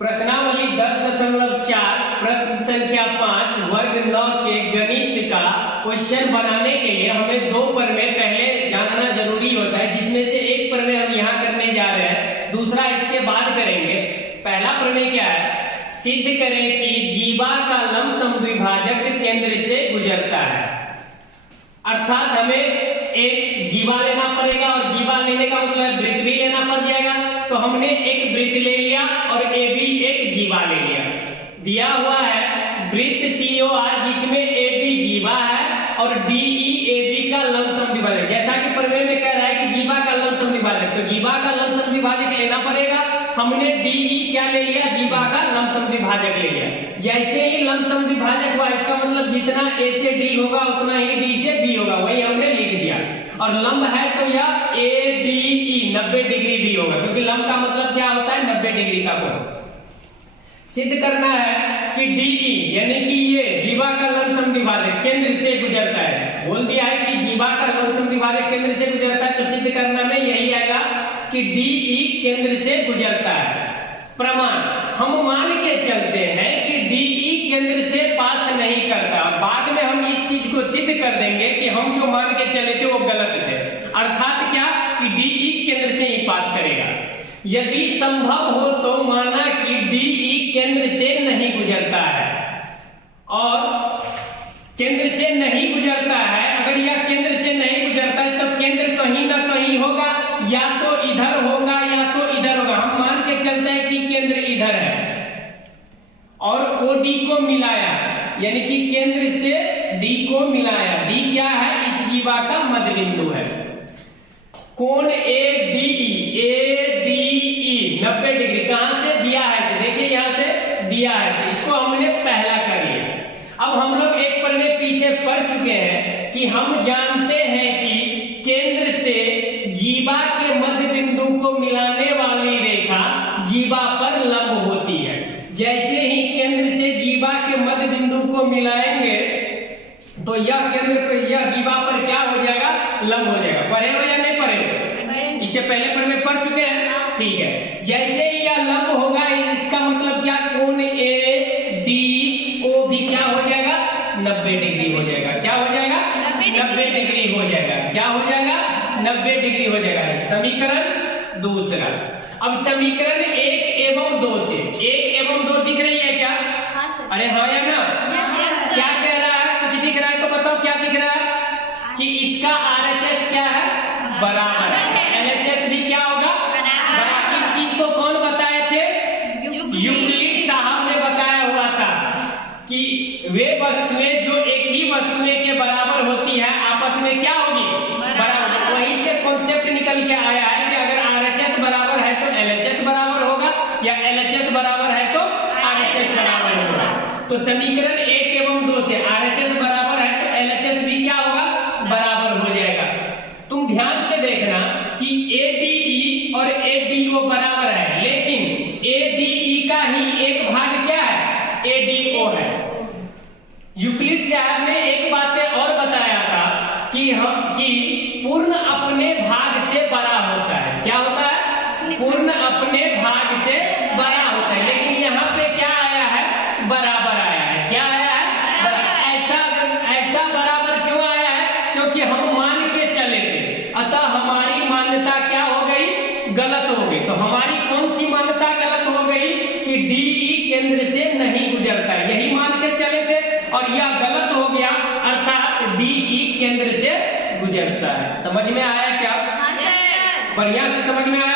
प्रश्नावली 10.4 प्रश्न संख्या 5 वर्ग 9 के गणित का क्वेश्चन बनाने के लिए हमें दो प्रमेय पहले जानना जरूरी होता है, जिसमें से एक प्रमेय हम यहाँ करने जा रहे हैं, दूसरा इसके बाद करेंगे। पहला प्रमेय क्या है? सिद्ध करें कि जीवा का लंब समद्विभाजक केंद्र से गुजरता है। अर्थात हमें एक जीवा लेना पड़ेगा और जीवा लेने का मतलब वृत्त भी लेना पड़ जाएगा। तो हमने एक वृत्त ले लिया और ए बी एक जीवा ले लिया। दिया हुआ है वृत्त COR जिसमें ए बी जीवा है और DE ए बी का लंब समद्विभाजक। जैसा कि प्रमेय में कह रहा है कि जीवा का लंब समद्विभाजक, तो जीवा का लंब समद्विभाजक लेना पड़ेगा। हमने DE क्या ले लिया? जीवा का लंब समद्विभाजक ले लिया। जैसे ही लंब समद्विभाजक हुआ, इसका मतलब जितना A से D होगा उतना ही D से B होगा, वही हमने लिख दिया। और लंब है तो यह ADE 90 डिग्री भी होगा, क्योंकि लंब का मतलब क्या होता है? 90 डिग्री का कोण। सिद्ध करना है कि DE यानी कि ये जीवा का लंब समद्विभाजक केंद्र से गुजरता है। बोल दिया है कि जीवा का लंब समद्विभाजक केंद्र से गुजरता है, तो सिद्ध करना में यही आएगा कि DE केंद्र से गुजरता है। प्रमाण हम मान के चलते हैं कि DE केंद्र से पास नहीं करता। बाद में हम इस चीज को सिद्ध कर देंगे कि हम जो मान के चले थे वो गलत थे। अर्थात क्या कि DE केंद्र से ही पास करेगा। यदि संभव हो तो माना कि DE केंद्र से नहीं गुजरता है, और केंद्र से नहीं गुजरता है। अगर यह केंद्र से नहीं गुजरता है तो केंद्र कहीं ना कहीं होगा, या तो इधर होगा या तो इधर होगा। हम मान के चलते हैं कि केंद्र इधर है और OD को मिलाया, यानी कि केंद्र से D को मिलाया। D क्या है? इस जीवा का मध्य बिंदु है। कोण ADE 90 डिग्री कहां से दिया है? देखिए यहां से दिया है, इसको हमने पहला कर लिया। अब हम लोग एक प्रमेय पीछे पढ़ चुके हैं कि हम जानते हैं कि केंद्र से जीवा के मध्य बिंदु को मिलाने वाली रेखा जीवा पर लंब होती है। जैसे ही केंद्र से जीवा के मध्य बिंदु को मिलाएंगे तो यह केंद्र पर, यह जीवा पर क्या हो जाएगा? लंब हो जाएगा। पढ़े हो या नहीं पढ़े? इससे पहले प्रमेय पढ़ चुके हैं, ठीक है। जैसे ही यह लंब होगा, इसका मतलब क्या? कोण ADO भी क्या हो जाएगा? 90 डिग्री हो जाएगा। क्या हो जाएगा? 90 डिग्री हो जाएगा। क्या हो जाएगा? 90 डिग्री हो जाएगा। समीकरण दूसरा। अब समीकरण 1 एवं 2 से 1 एवं 2 दिख रही है क्या? हाँ सर। अरे हाँ या ना? क्या कह रहा है? कुछ दिख रहा है तो बताओ क्या दिख रहा है? कि इसका RHS क्या है? बराबर है। LHS भी क्या होगा? बराबर। इस चीज को कौन बताए थे? यूक्लिड साहब ने बताया हुआ था कि वे वस्तुएं जो एक ही वस्तुएं के बराबर होती है आपस में क्या होगी? बराबर। वहीं से कॉन्सेप्ट निकल के आया है कि अगर RHS बराबर है तो LHS बराबर होगा, या LHS बराबर है तो RHS बराबर होगा। तो समीकरण 1 एवं 2 से RHS बराबर है तो LHS भी क्या होगा? बराबर हो जाएगा। तुम ध्यान से देखना कि ADE और ADO बराबर है, लेकिन ADE का ही एक भाग क्या है? ADO है। यूक्लिड साहब ने एक बात और बताया था कि पूर्ण अपने भाग से बड़ा होता है। क्या होता है? पूर्ण अपने भाग से बड़ा होता है। लेकिन यहाँ पे क्या आया है? बराबर आया है। क्या आया है? ऐसा बराबर क्यों आया है? क्योंकि हम मान के चले थे, अतः हमारी मान्यता क्या हो गई? गलत हो गई। तो हमारी कौन सी मान्यता गलत हो गई? कि DE केंद्र से नहीं गुजरता, यही मान के चले थे और यह गलत हो गया। अर्थात DE केंद्र से गुजरता है। समझ में आया क्या? हाँ सर। बढ़िया से समझ में आया।